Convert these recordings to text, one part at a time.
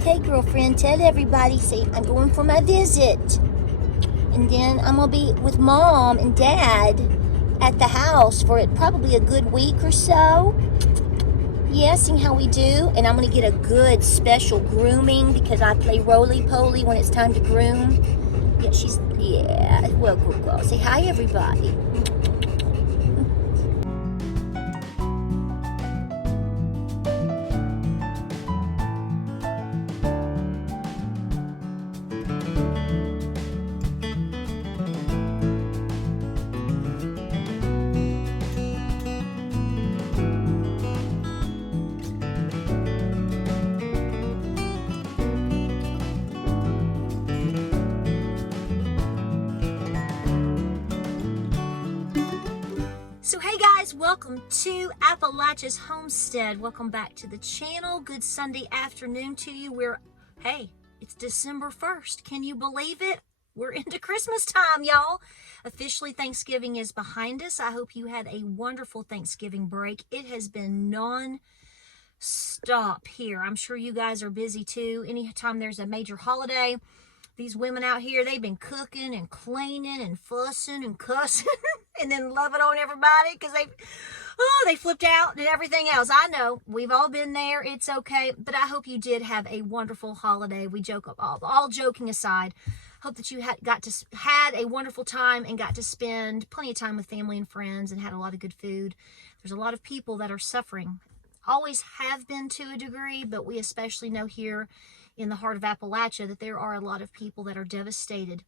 Okay, girlfriend, tell everybody, say I'm going for my visit. And then I'm going to be with Mom and Dad at the house for probably a good week or so. Yeah, seeing how we do. And I'm going to get a good special grooming because I play roly-poly when it's time to groom. Yeah, well, good girl. Say hi, everybody. So hey guys, welcome to Appalachia's Homestead. Welcome back to the channel. Good Sunday afternoon to you. Hey, it's December 1st. Can you believe it? We're into Christmas time, y'all. Officially, Thanksgiving is behind us. I hope you had a wonderful Thanksgiving break. It has been non-stop here. I'm sure you guys are busy too. Anytime there's a major holiday, these women out here, they've been cooking and cleaning and fussing and cussing and then loving on everybody because they flipped out and everything else. I know we've all been there. It's okay. But I hope you did have a wonderful holiday. We joke, all joking aside, hope that you had a wonderful time and got to spend plenty of time with family and friends and had a lot of good food. There's a lot of people that are suffering. Always have been to a degree, but we especially know here in the heart of Appalachia that there are a lot of people that are devastated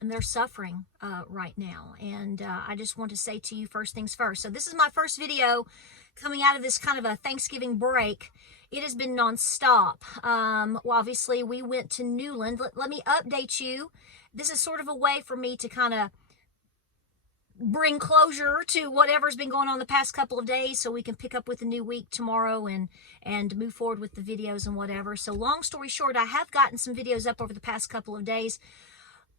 and they're suffering right now. And I just want to say to you first things first. So this is my first video coming out of this kind of a Thanksgiving break. It has been nonstop. Well, obviously we went to Newland. Let me update you. This is sort of a way for me to kind of bring closure to whatever's been going on the past couple of days so we can pick up with a new week tomorrow and move forward with the videos and whatever. So long story short, I have gotten some videos up over the past couple of days.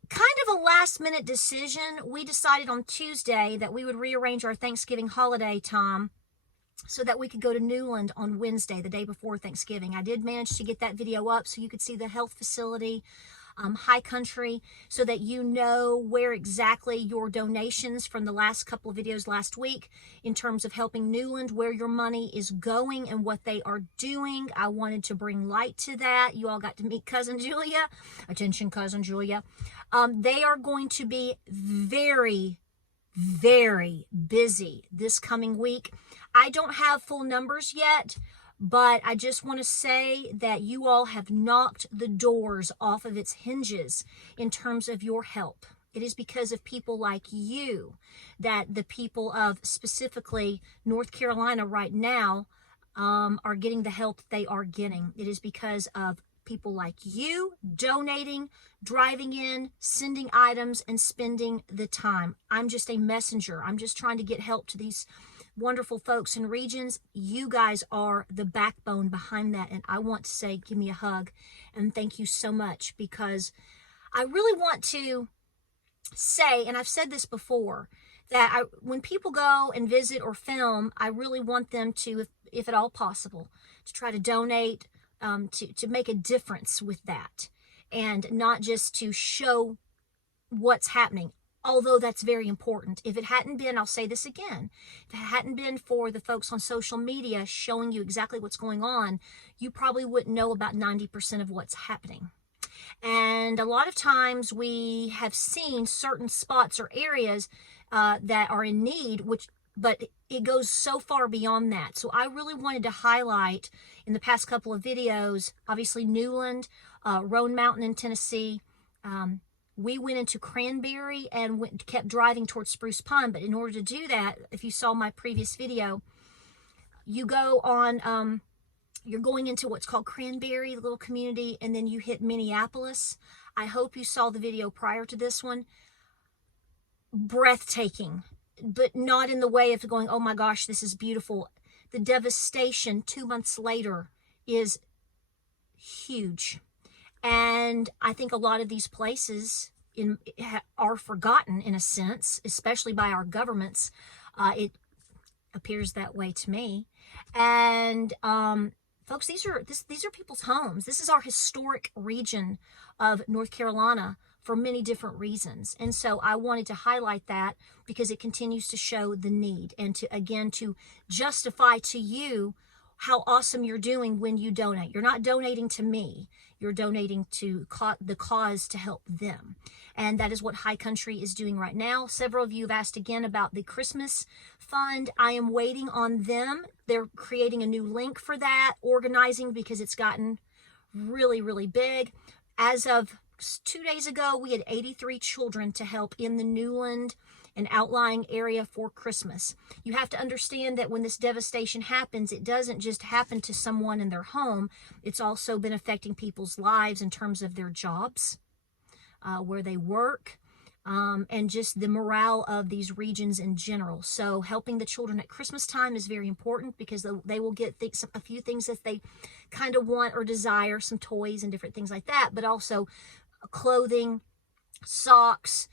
Kind of a last minute decision. We decided on Tuesday that we would rearrange our Thanksgiving holiday time so that we could go to Newland on Wednesday, the day before Thanksgiving. I did manage to get that video up so you could see the health facility, high country, so that you know where exactly your donations from the last couple of videos last week in terms of helping Newland, where your money is going and what they are doing. I wanted to bring light to that. You all got to meet Cousin Julia. Attention, Cousin Julia. They are going to be very, very busy this coming week. I don't have full numbers yet, but I just want to say that you all have knocked the doors off of its hinges in terms of your help. It is because of people like you that the people of specifically North Carolina right now are getting the help that they are getting. It is because of people like you donating, driving in, sending items, and spending the time. I'm just a messenger. I'm just trying to get help to these wonderful folks and regions. You guys are the backbone behind that, and I want to say give me a hug and thank you so much, because I really want to say, and I've said this before, that when people go and visit or film, I really want them to, if at all possible, to try to donate, to make a difference with that, and not just to show what's happening. Although that's very important. If it hadn't been, I'll say this again, if it hadn't been for the folks on social media showing you exactly what's going on, you probably wouldn't know about 90% of what's happening. And a lot of times we have seen certain spots or areas that are in need, but it goes so far beyond that. So I really wanted to highlight in the past couple of videos, obviously Newland, Roan Mountain in Tennessee. We went into Cranberry and kept driving towards Spruce Pine. But in order to do that, if you saw my previous video, you go on, you're going into what's called Cranberry, the little community, and then you hit Minneapolis. I hope you saw the video prior to this one. Breathtaking, but not in the way of going, oh my gosh, this is beautiful. The devastation 2 months later is huge. And I think a lot of these places are forgotten in a sense, especially by our governments. It appears that way to me. And folks, these are people's homes. This is our historic region of North Carolina for many different reasons. And so I wanted to highlight that because it continues to show the need, and to justify to you how awesome you're doing when you donate. You're not donating to me. You're donating to the cause to help them. And that is what High Country is doing right now. Several of you have asked again about the Christmas fund. I am waiting on them. They're creating a new link for that, organizing, because it's gotten really, really big. As of 2 days ago, we had 83 children to help in the Newland and outlying area for Christmas. You have to understand that when this devastation happens, it doesn't just happen to someone in their home. It's also been affecting people's lives in terms of their jobs, where they work, and just the morale of these regions in general. So helping the children at Christmas time is very important, because they will get a few things that they kind of want or desire, some toys and different things like that, but also clothing, socks,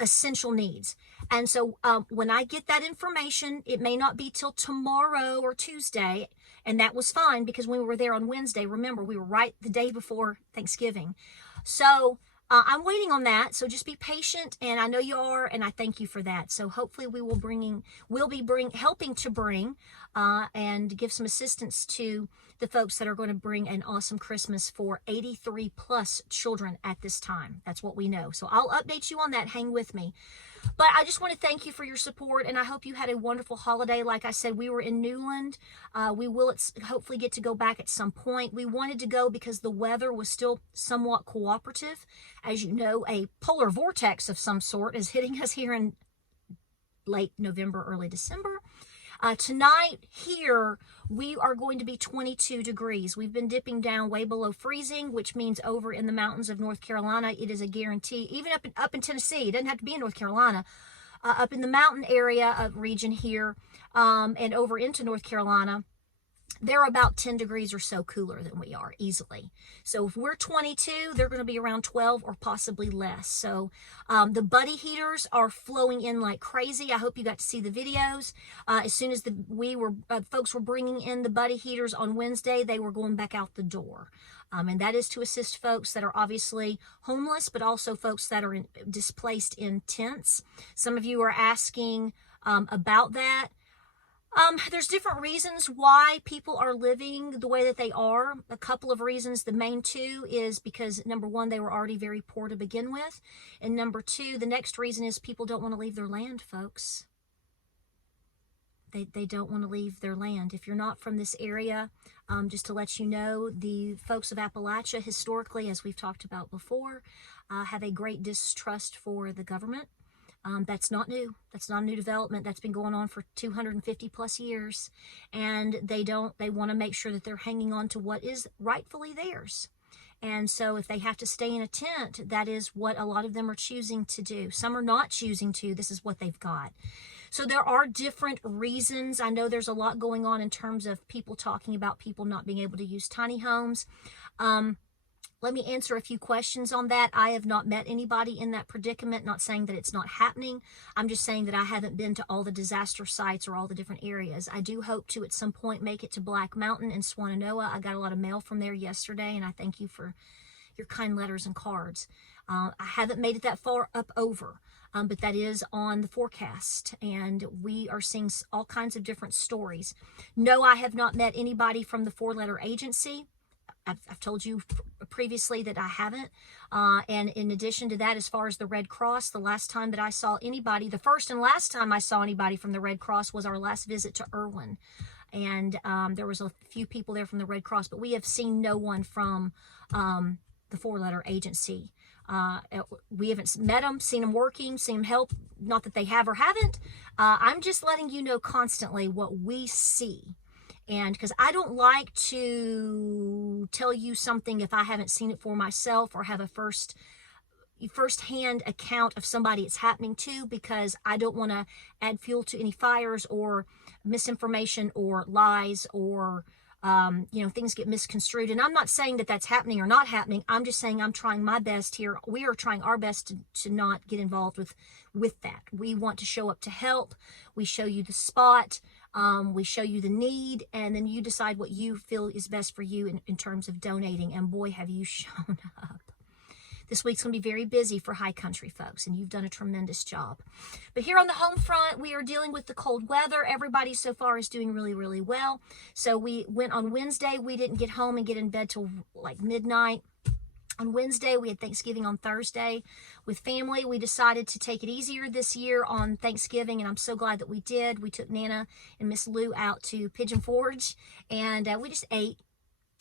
essential needs. And so when I get that information, it may not be till tomorrow or Tuesday, and that was fine, because when we were there on Wednesday, remember, we were right the day before Thanksgiving. So I'm waiting on that, so just be patient, and I know you are, and I thank you for that. So hopefully we'll be helping to bring and give some assistance to the folks that are going to bring an awesome Christmas for 83 plus children at this time. That's what we know. So I'll update you on that. Hang with me. But I just want to thank you for your support, and I hope you had a wonderful holiday. Like I said, we were in Newland. We will hopefully get to go back at some point. We wanted to go because the weather was still somewhat cooperative. As you know, a polar vortex of some sort is hitting us here in late November, early December. Tonight here, we are going to be 22 degrees. We've been dipping down way below freezing, which means over in the mountains of North Carolina, it is a guarantee. Even up in Tennessee, it doesn't have to be in North Carolina. Up in the mountain area of region here, and over into North Carolina, they're about 10 degrees or so cooler than we are, easily. So if we're 22, they're going to be around 12 or possibly less. So the buddy heaters are flowing in like crazy. I hope you got to see the videos. As soon as folks were bringing in the buddy heaters on Wednesday, they were going back out the door. And that is to assist folks that are obviously homeless, but also folks that are displaced in tents. Some of you are asking about that. There's different reasons why people are living the way that they are. A couple of reasons. The main two is because, number one, they were already very poor to begin with. And number two, the next reason is people don't want to leave their land, folks. They don't want to leave their land. If you're not from this area, just to let you know, the folks of Appalachia, historically, as we've talked about before, have a great distrust for the government. That's not new. That's not a new development. That's been going on for 250 plus years. And they want to make sure that they're hanging on to what is rightfully theirs. And so if they have to stay in a tent, that is what a lot of them are choosing to do. Some are not choosing to. This is what they've got. So there are different reasons. I know there's a lot going on in terms of people talking about people not being able to use tiny homes. Let me answer a few questions on that. I have not met anybody in that predicament, not saying that it's not happening. I'm just saying that I haven't been to all the disaster sites or all the different areas. I do hope to at some point make it to Black Mountain and Swannanoa. I got a lot of mail from there yesterday, and I thank you for your kind letters and cards. I haven't made it that far up over, but that is on the forecast, and we are seeing all kinds of different stories. No, I have not met anybody from the 4-letter agency. I've told you previously that I haven't. And in addition to that, as far as the Red Cross, the last time that I saw anybody, the first and last time I saw anybody from the Red Cross was our last visit to Irwin. And there was a few people there from the Red Cross, but we have seen no one from the 4-letter agency We haven't met them, seen them working, seen them help. Not that they have or haven't. I'm just letting you know constantly what we see. And because I don't like to tell you something if I haven't seen it for myself or have a first-hand account of somebody it's happening to, because I don't want to add fuel to any fires or misinformation or lies or things get misconstrued. And I'm not saying that that's happening or not happening. I'm just saying I'm trying my best here. We are trying our best to not get involved with that. We want to show up to help. We show you the spot. We show you the need, and then you decide what you feel is best for you in terms of donating. And boy, have you shown up. This week's going to be very busy for high country folks, and you've done a tremendous job. But here on the home front, we are dealing with the cold weather. Everybody so far is doing really, really well. So we went on Wednesday. We didn't get home and get in bed till like midnight. On Wednesday, we had Thanksgiving on Thursday with family. We decided to take it easier this year on Thanksgiving, and I'm so glad that we did. We took Nana and Miss Lou out to Pigeon Forge, and we just ate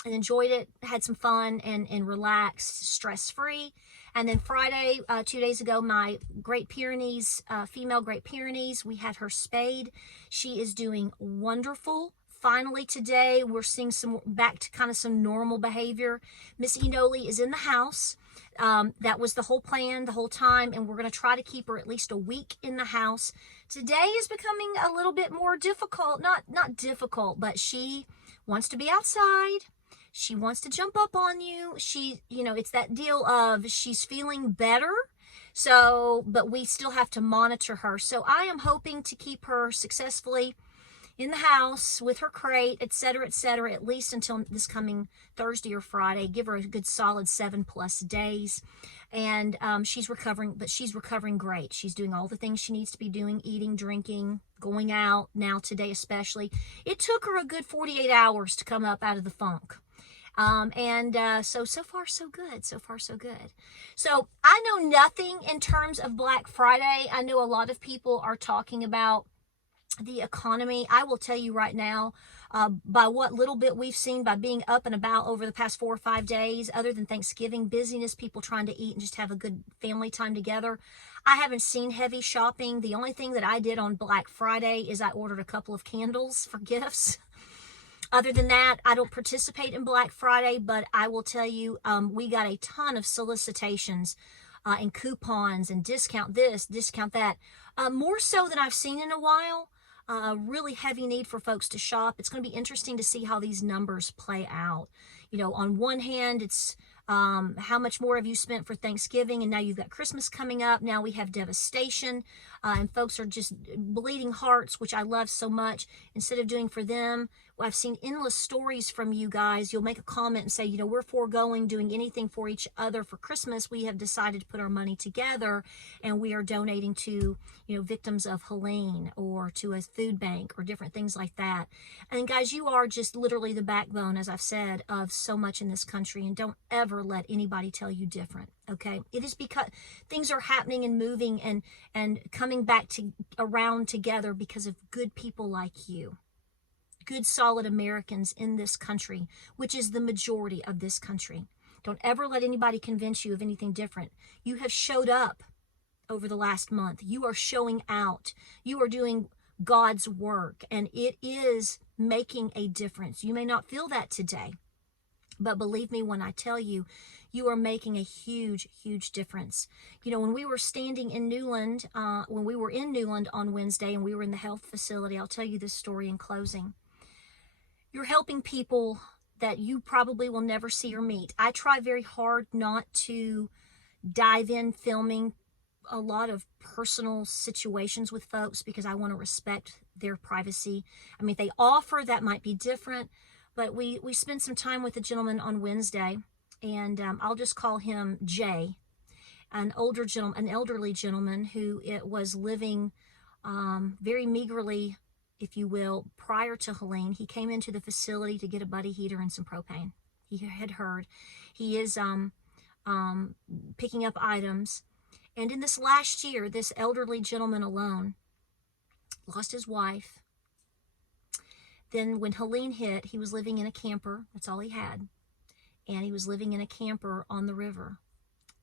and enjoyed it, had some fun, and relaxed, stress-free. And then Friday, 2 days ago, my Great Pyrenees, female Great Pyrenees, we had her spayed. She is doing wonderful. Finally today, we're seeing back to kind of some normal behavior. Miss Enoli is in the house. That was the whole plan the whole time, and we're going to try to keep her at least a week in the house. Today is becoming a little bit more difficult. Not difficult, but she wants to be outside. She wants to jump up on you. It's that deal of she's feeling better. So, but we still have to monitor her. So I am hoping to keep her successfully in the house with her crate, etc., at least until this coming Thursday or Friday. Give her a good solid 7+ days. And she's recovering, but she's recovering great. She's doing all the things she needs to be doing, eating, drinking, going out, now today especially. It took her a good 48 hours to come up out of the funk. So far, so good. So far, so good. So I know nothing in terms of Black Friday. I know a lot of people are talking about the economy. I will tell you right now, by what little bit we've seen by being up and about over the past 4 or 5 days, other than Thanksgiving, busyness, people trying to eat and just have a good family time together, I haven't seen heavy shopping. The only thing that I did on Black Friday is I ordered a couple of candles for gifts. Other than that, I don't participate in Black Friday, but I will tell you, we got a ton of solicitations and coupons and discount this, discount that, more so than I've seen in a while. Really heavy need for folks to shop. It's going to be interesting to see how these numbers play out. On one hand, it's how much more have you spent for Thanksgiving, and now you've got Christmas coming up. Now we have devastation, and folks are just bleeding hearts, which I love so much. Instead of doing for them, I've seen endless stories from you guys. You'll make a comment and say, we're foregoing doing anything for each other for Christmas. We have decided to put our money together, and we are donating to, victims of Helene, or to a food bank, or different things like that. And guys, you are just literally the backbone, as I've said, of so much in this country, and don't ever let anybody tell you different. Okay, it is because things are happening and moving and coming back around together because of good people like you. Good, solid Americans in this country, which is the majority of this country. Don't ever let anybody convince you of anything different. You have showed up over the last month. You are showing out. You are doing God's work, and it is making a difference. You may not feel that today, but believe me when I tell you, you are making a huge, huge difference. When we were standing in Newland, when we were in Newland on Wednesday and we were in the health facility, I'll tell you this story in closing. You're helping people that you probably will never see or meet. I try very hard not to dive in filming a lot of personal situations with folks because I want to respect their privacy. I mean, if they offer, that might be different, but we spent some time with a gentleman on Wednesday, and I'll just call him Jay, an elderly gentleman who was living very meagerly, if you will, prior to Helene. He came into the facility to get a buddy heater and some propane. He had heard. He is picking up items. And in this last year, this elderly gentleman alone lost his wife. Then when Helene hit, he was living in a camper. That's all he had. And he was living in a camper on the river.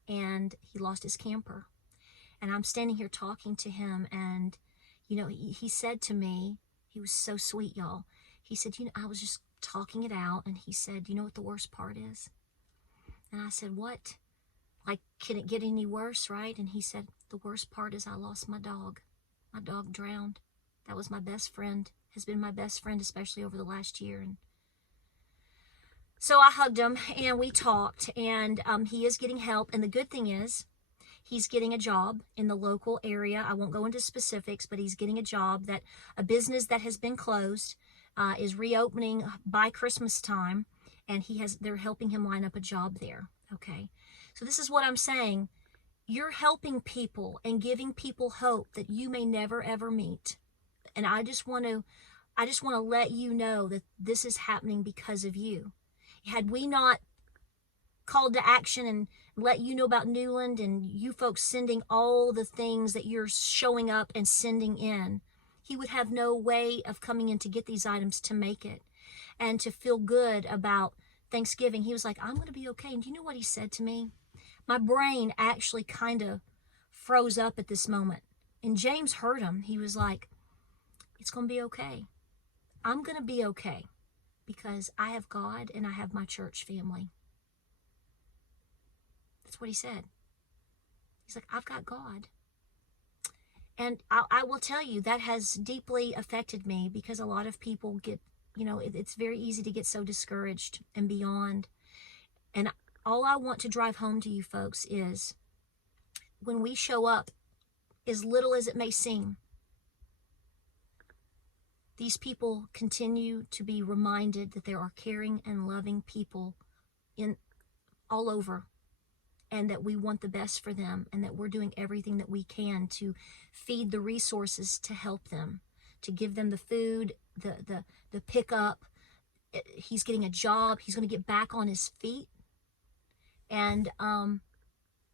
and he lost his camper. And I'm standing here talking to him, and, you know, he said to me, he was so sweet, y'all. He said, you know, I was just talking it out, and he said, you know what the worst part is? And I said, what? Like, can it get any worse, right? And he said, the worst part is I lost my dog. My dog drowned. That was my best friend, has been my best friend, especially over the last year. And so I hugged him, and we talked, and he is getting help. And the good thing is, he's getting a job in the local area. I won't go into specifics, but he's getting a job, that a business that has been closed is reopening by Christmas time, and they're helping him line up a job there. Okay, so this is what I'm saying. You're helping people and giving people hope that you may never ever meet. And I just want to let you know that this is happening because of you. Had we not called to action and let you know about Newland, and you folks sending all the things that you're showing up and sending in, he would have no way of coming in to get these items to make it and to feel good about Thanksgiving. He was like, I'm going to be okay. And do you know what he said to me? My brain actually kind of froze up at this moment. And James heard him. He was like, it's going to be okay. I'm going to be okay because I have God and I have my church family. That's what he said. He's like, I've got God. And I will tell you, that has deeply affected me, because a lot of people get, you know, it's very easy to get so discouraged and beyond. And all I want to drive home to you folks is, when we show up, as little as it may seem, these people continue to be reminded that there are caring and loving people all over, and that we want the best for them, and that we're doing everything that we can to feed the resources to help them, to give them the food, the pickup. He's getting a job. He's going to get back on his feet. And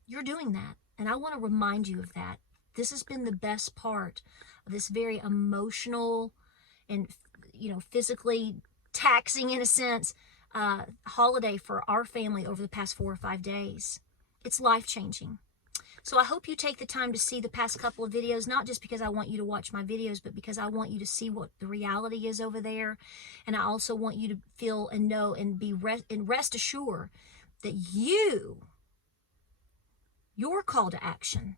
you're doing that. And I want to remind you of that. This has been the best part of this very emotional and, you know, physically taxing, in a sense, holiday for our family over the past 4 or 5 days. It's life-changing. So I hope you take the time to see the past couple of videos, not just because I want you to watch my videos, but because I want you to see what the reality is over there. And I also want you to feel and know and rest assured that your call to action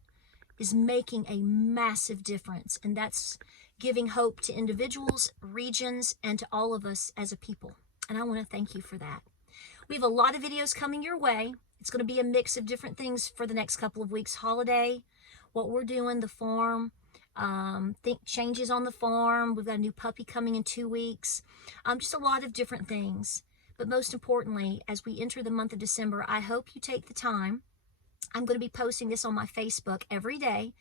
is making a massive difference. And that's giving hope to individuals, regions, and to all of us as a people. And I want to thank you for that. We have a lot of videos coming your way. It's going to be a mix of different things for the next couple of weeks. Holiday, what we're doing, the farm, changes on the farm. We've got a new puppy coming in 2 weeks. Just a lot of different things. But most importantly, as we enter the month of December, I hope you take the time. I'm going to be posting this on my Facebook every day.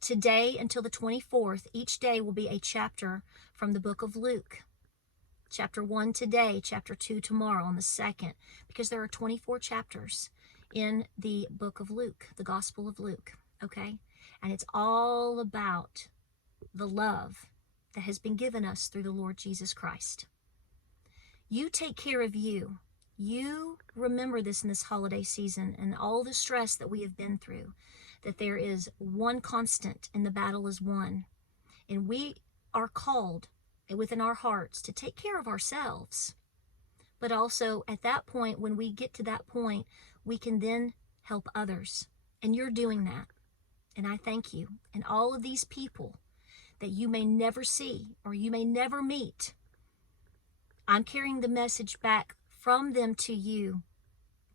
Today until the 24th, each day will be a chapter from the book of Luke. Chapter 1 today, chapter 2 tomorrow on the 2nd, because there are 24 chapters in the book of Luke, the Gospel of Luke, okay? And it's all about the love that has been given us through the Lord Jesus Christ. You take care of you. You remember this in this holiday season and all the stress that we have been through, that there is one constant and the battle is won. And we are called within our hearts to take care of ourselves. But also at that point, when we get to that point, we can then help others. And you're doing that. And I thank you. And all of these people that you may never see or you may never meet, I'm carrying the message back from them to you.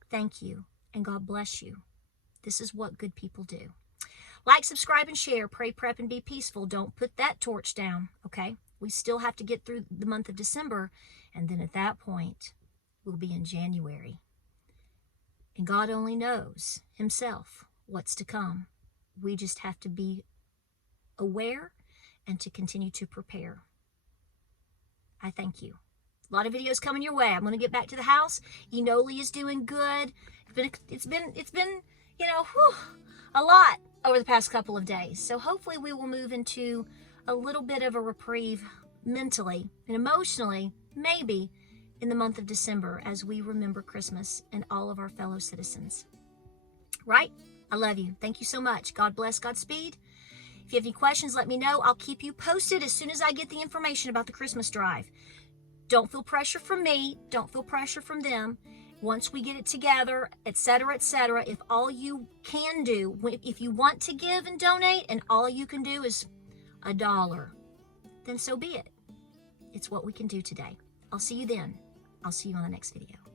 Thank you. And God bless you. This is what good people do. Like, subscribe, and share. Pray, prep, and be peaceful. Don't put that torch down, okay? We still have to get through the month of December, and then at that point, we'll be in January. And God only knows himself what's to come. We just have to be aware and to continue to prepare. I thank you. A lot of videos coming your way. I'm going to get back to the house. Enoli is doing good. It's been you know, a lot over the past couple of days. So hopefully we will move into a little bit of a reprieve mentally and emotionally, maybe in the month of December, as we remember Christmas and all of our fellow citizens. right? I love you. Thank you so much. God bless, Godspeed. If you have any questions, let me know. I'll keep you posted as soon as I get the information about the Christmas drive. Don't feel pressure from me. Don't feel pressure from them. Once we get it together, etc., etc., if all you can do, if you want to give and donate and all you can do is $1, then so be it. It's what we can do today. I'll see you then. I'll see you on the next video.